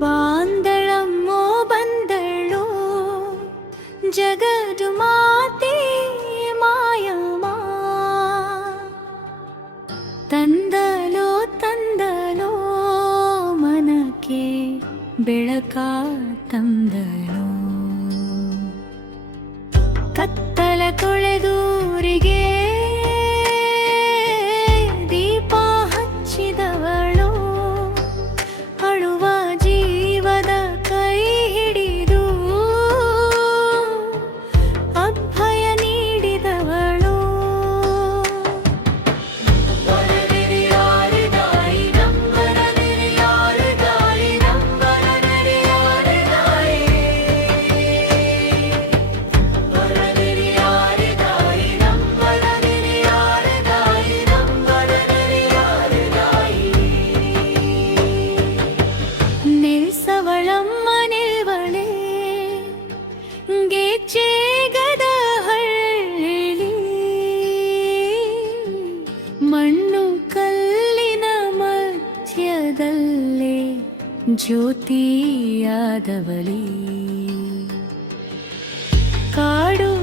ಬಾಂದಳಮ್ಮೋ ಬಂದಳು ಜಗದು ಮಾತೆ ಮಾಯಮ್ಮ. ತಂದಲೋ ತಂದಲೋ ಮನಕ್ಕೆ ಬೆಳಕ ತಂದಳು. ಕತ್ತಲ ತೊಳೆದು ಮಣ್ಣು ಕಲ್ಲಿನ ಮಧ್ಯದಲ್ಲೇ ಜ್ಯೋತಿಯಾದವಳಿ. ಕಾಡು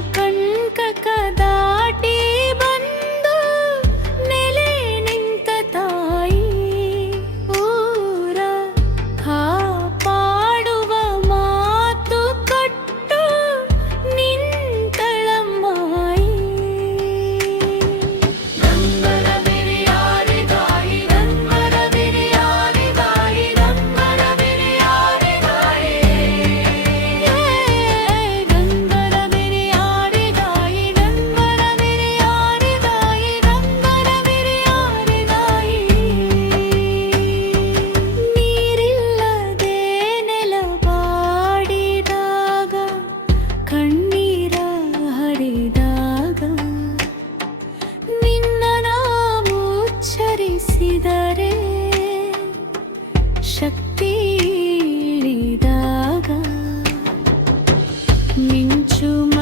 ശക്തി മിഞ്ചുമ